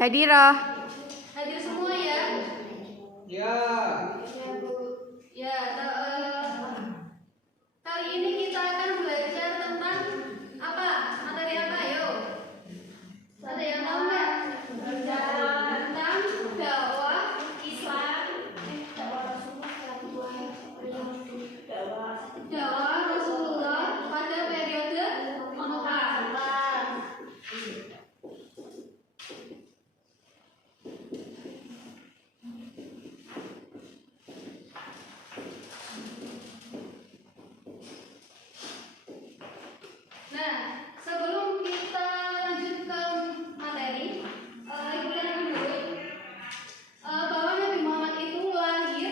Hadirah. Hadir semua ya? Ya. Ya Bu. Ya, kali ini kita akan belajar tentang apa? Materi apa? Yuk. Ada yang tahu nggak? Tentang dakwah Islam, dakwah Rasulullah pada periode Mekah. Nah, sebelum kita lanjut ke materi, kita kenal dulu bahwa Nabi Muhammad itu lahir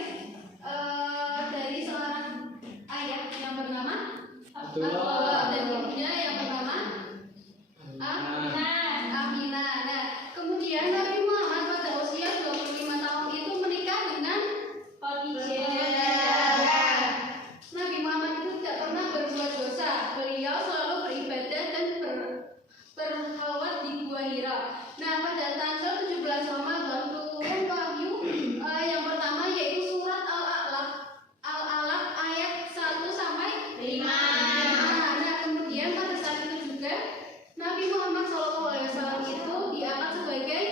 dari seorang ayah yang bernama Abdullah dan ibunya yang bernama Aminah. Nah, kemudian Nabi Muhammad pada usia 25 tahun itu menikah dengan Khadijah. Nabi Muhammad itu tidak pernah berbuat dosa. Beliau selalu beribadah dan berhalwat di Gua Hira. Nah, pada tanggal 17 Ramadan turun wahyu yang pertama yaitu surat Al-Alaq ayat 1 sampai 5. Nah, kemudian pada saat itu juga Nabi Muhammad SAW itu diangkat sebagai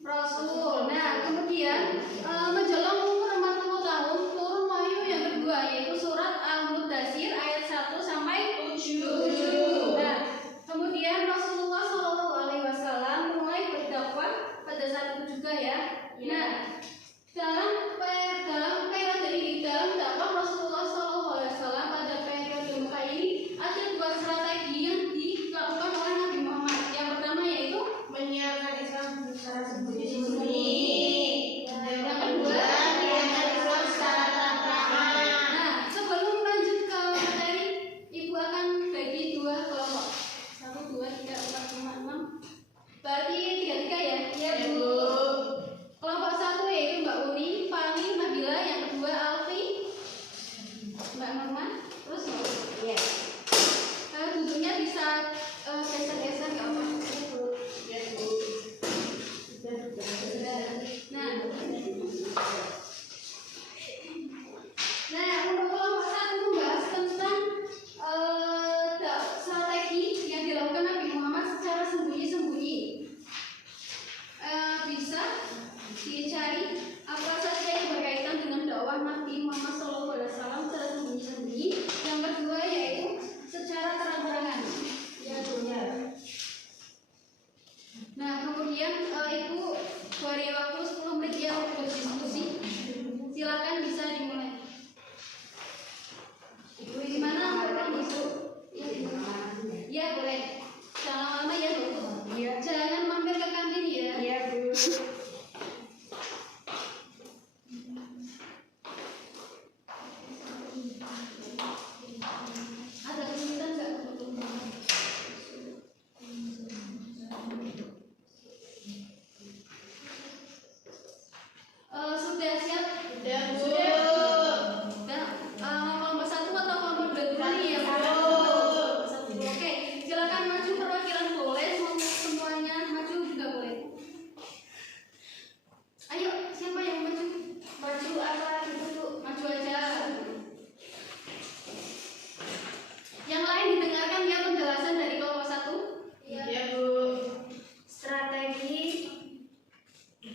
Rasul. Nah, kemudian menjelang umur 40 tahun turun wahyu yang kedua yaitu surat Al-Mudaththir ayat 1 sampai 7. Nah, kemudian Rasulullah SAW mulai berdakwah pada saat itu juga ya. Nah, dalam dakwah Rasulullah SAW pada periode Mekah ini ada dua strategi yang dilakukan oleh Nabi Muhammad. Yang pertama yaitu menyiarkan Islam secara sembunyi-sembunyi. yang kedua menyiarkan Islam secara terang-terangan. Nah, sebelum lanjut ke materi, Ibu akan bagi dua kelompok. 1, 2, 3, 4, 5, 6. Berarti 3 ya? Ya Bu. Kelompok 1 yaitu Mbak Uni, Fani, Nabila. Yang kedua Alfi, Mbak Norma, terus Mbak Uni. Ya. Duduknya bisa geser-geser nggak apa? Ya Bu. Nah, untuk kelompok 1 membahas tentang strategi yang dilakukan Nabi Muhammad secara sembunyi-sembunyi. Bisa dicari apa saja yang berkaitan dengan dakwah Nabi Muhammad SAW secara sembunyi-sembunyi. Yang kedua yaitu secara terang-terangan. Ya Bu. Ya. Nah, kemudian Ibu beri waktu 10 menit ya untuk berdiskusi. Silakan bisa dimulai. Ibu di mana? Ibu. Ya, boleh. Jangan lama ya, Bu. Iya. Jangan mampir ke kantin ya. Ya Bu. Ada kesulitan nggak? Sudah siap? Ya Bu. Dan kelompok 1 atau kelompok 2 dulu nih ya? Satu. Oke, silakan maju, perwakilan boleh, mau semuanya maju juga boleh. Ayo, siapa yang maju? Maju apa gitu Bu? Maju aja. Yang lain didengarkan ya penjelasan dari kelompok 1? Ya Bu. Strategi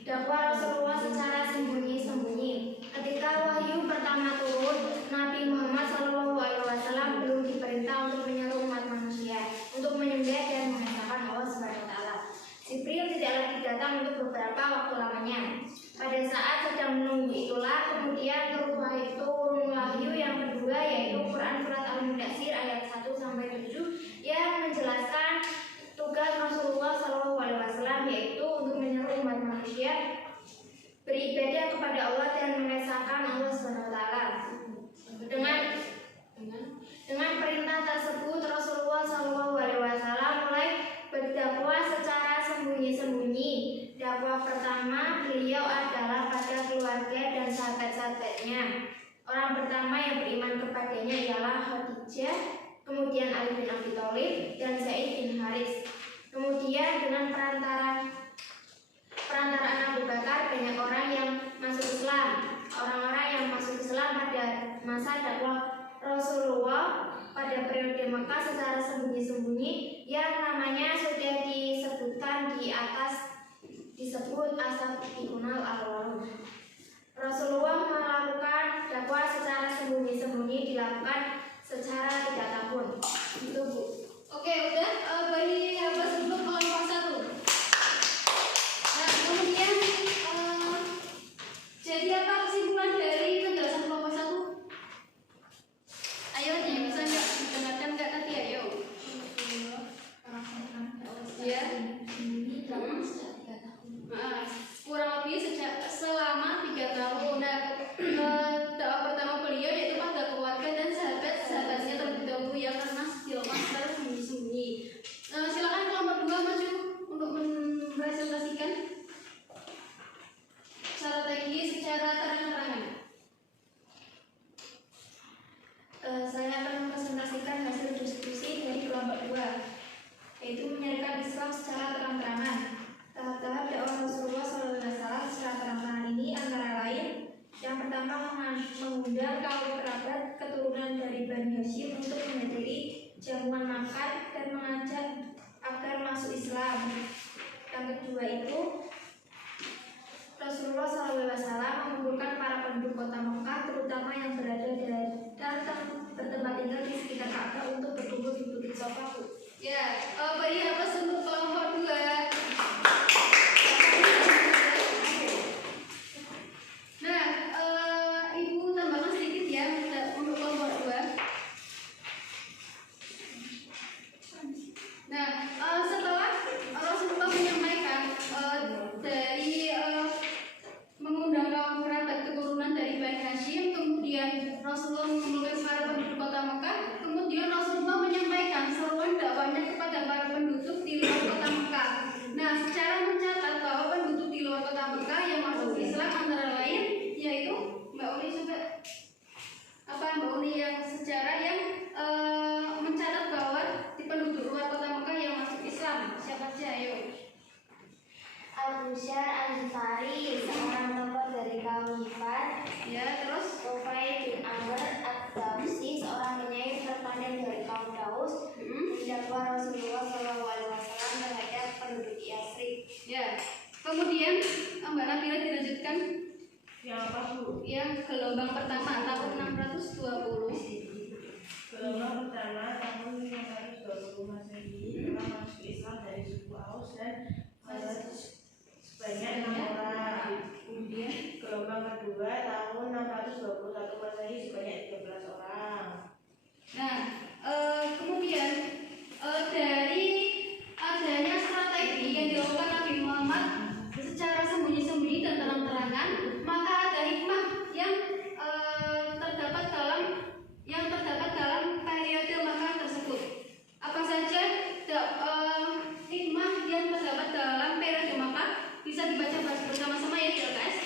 dakwah Rasulullah secara sembunyi-sembunyi. Ketika wahyu pertama turun, Nabi Muhammad SAW belum diperintah untuk menyeru umat manusia untuk menyembah dan mengesahkan Allah SWT. Jibril tidak lagi datang untuk beberapa waktu lamanya. Pada saat sedang menunggu itulah kemudian turun wahyu yang kedua yaitu Quran surat Al-Mudaththir ayat 1 sampai 7 yang menjelaskan tugas Rasulullah SAW yaitu untuk menyeru umat manusia beribadah kepada Allah dan mengesahkan Allah SWT. Dengan perintah tersebut Rasulullah SAW mulai berdakwah secara sembunyi-sembunyi. Dakwah pertama beliau adalah pada keluarga dan sahabat-sahabatnya. Orang pertama yang beriman kepadanya ialah Khadijah, kemudian Ali bin Abi Thalib dan Zaid bin Haris. Kemudian dengan perantara perantaraan Abu Bakar banyak orang yang masuk Islam. Orang-orang yang masuk Islam pada masa dakwah Rasulullah pada periode Mekah secara sembunyi-sembunyi yang namanya sudah disebutkan di atas, disebut asal dikenal awal. Rasulullah melakukan dakwah secara sembunyi-sembunyi dilakukan secara 3 tahun. Itu Bu. Oke, udah bagi apa sebelum kelompok 1. Nah, kemudian jadi apa kesimpulan dari penjelasan kelompok 1? Ayo nih, bisa nggak didengarkan nggak tadi? Ayo. Ya. Kurang lebih selama 3 tahun. Nah, dakwah pertama beliau yaitu pada keluarga dan sahabat-sahabatnya terlebih dahulu yang karena dilakukan secara sembunyi-sembunyi. Silakan kelompok 2 maju untuk mempresentasikan strategi secara terang-terangan. Saya akan mempresentasikan hasil diskusi dari kelompok 2, yaitu menyerikan Islam secara terang-terangan. Tahap-tahap dakwah Rasulullah SAW secara terang-terangan ini antara lain: yang pertama, mengundang kaum kerabat keturunan dari Bani Hashim untuk menghadiri jamuan makan dan mengajak agar masuk Islam. Yang kedua itu, Rasulullah SAW mengumpulkan para penduduk kota Mekah, terutama yang berada dan bertempat tinggal di sekitar Ka'bah untuk berkumpul di Bukit Sofa. Ya, beri apa sebelum kelompok 2. Nah, Ibu tambahkan sedikit ya untuk kelompok 2. Nah, setelah Rasulullah menyampaikan dari mengundang kaum kerabat keturunan dari Bani Hashim, kemudian Rasulullah mengumpulkan para penduduk kota Mekah, kemudian Rasulullah menyampaikan seruan dakwahnya kepada para penduduk di luar kota Mekah. Nah, secara mencatat bahwa penduduk di luar kota Mekah yang masuk Islam antara lain yaitu Mbak Uni Mbak Uni yang sejarah yang mencatat bahwa di penduduk luar kota Mekah yang masuk Islam siapa saja? Ayo. Abu Syar Al-Ghifari, seorang tokoh dari kaum Ghifar. Ya, terus Tufai bin Amr Ad-Dawsi, seorang penyair terpandang dari kaum Daus. Dakwah Rasulullah SAW terhadap penduduk Yasrib. ya. Kemudian Mbak Nabila dilanjutkan Yang apa Bu? yang gelombang pertama tahun 620. Gelombang pertama tahun 520 Masehi telah masuk Islam dari suku Aus dan sebanyak 6 orang. Kemudian Gelombang kedua tahun 621 Masehi sebanyak 13 orang. nah, kemudian dari adanya strategi yang dilakukan Nabi Muhammad secara sembunyi-sembunyi dan terang-terangan, maka ada hikmah yang terdapat dalam periode Makkah tersebut. Apa saja hikmah yang terdapat dalam periode Makkah? Bisa dibaca bersama-sama ya di LKS.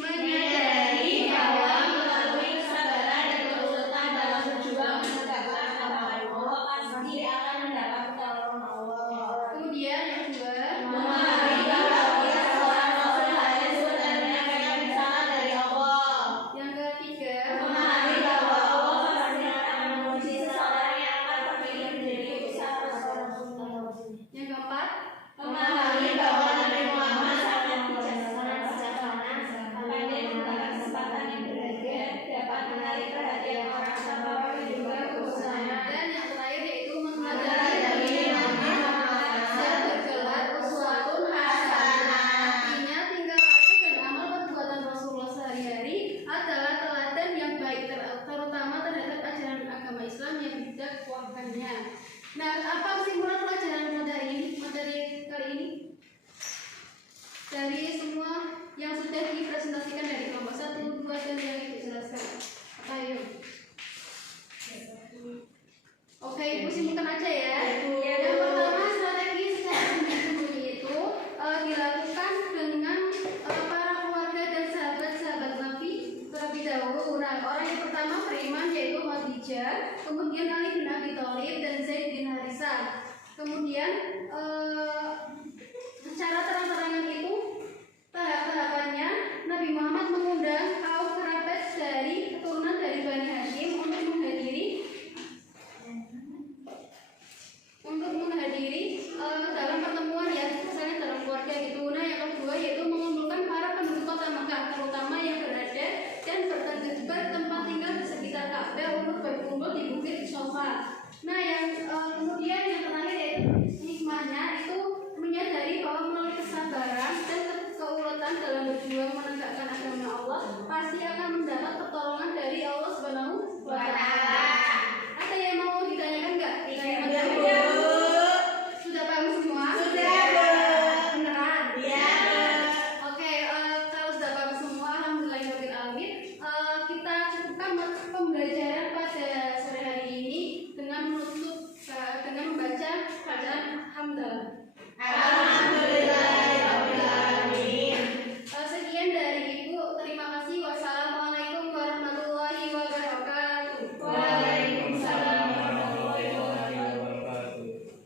Menyadari bahwa melalui kesabaran dan keuletan dalam berjuang menegakkan agama Allah pasti akan mendapat pertolongan Allah. Kemudian yang kedua, memahami bahwa kita seorang rasul hanya sebenarnya yang misalnya dari Allah. Yang ketiga, memahami bahwa Allah pasti akan menguji seseorang yang akan terpilih menjadi utusan Rasul. Yang keempat, memahami bahwa Nabi Muhammad sangat bijaksana, pandai menggunakan kesempatan yang berharga, dapat menarik perhatian orang tanpa juga keusahaan. Dan yang terakhir yaitu mempelajari Nabi Muhammad dan bergelar uswatun hasanah. Artinya tingkah laku dan amal perbuatan Rasulullah sehari-hari adalah teladan yang baik, terutama terhadap ajaran agama Islam yang didakwakannya. Nah, apa kesimpulan pelajaran materi kali ini? Dari semua yang sudah dipresentasikan dari kelompok 1, 2, dan yang dijelaskan. Ayo. Oke, Ibu simpulkan aja ya. Yang pertama, strategi secara sembunyi-sembunyi itu dilakukan dengan para keluarga dan sahabat-sahabat Nabi terlebih dahulu. Nah, orang yang pertama beriman yaitu Khadijah, kemudian Ali bin Abi Thalib dan Zaid bin Harisah. Kemudian secara terang-terangan itu tahap-tahapannya Nabi Muhammad mengundang kaum kerabat dari keturunan dari Bani Hashim untuk menghadiri ke dalam pertemuan ya, misalnya dalam keluarga gitu. Nah yang kedua yaitu mengumpulkan para penduduk kota Mekah terutama yang berada dan bertempat tinggal di sekitar Ka'bah untuk berkumpul di Bukit Sofa. Nah yang kemudian yang terakhir yaitu hikmahnya itu menyadari bahwa melalui kesabaran dan keuletan dalam berjuang menegakkan agama Allah pasti akan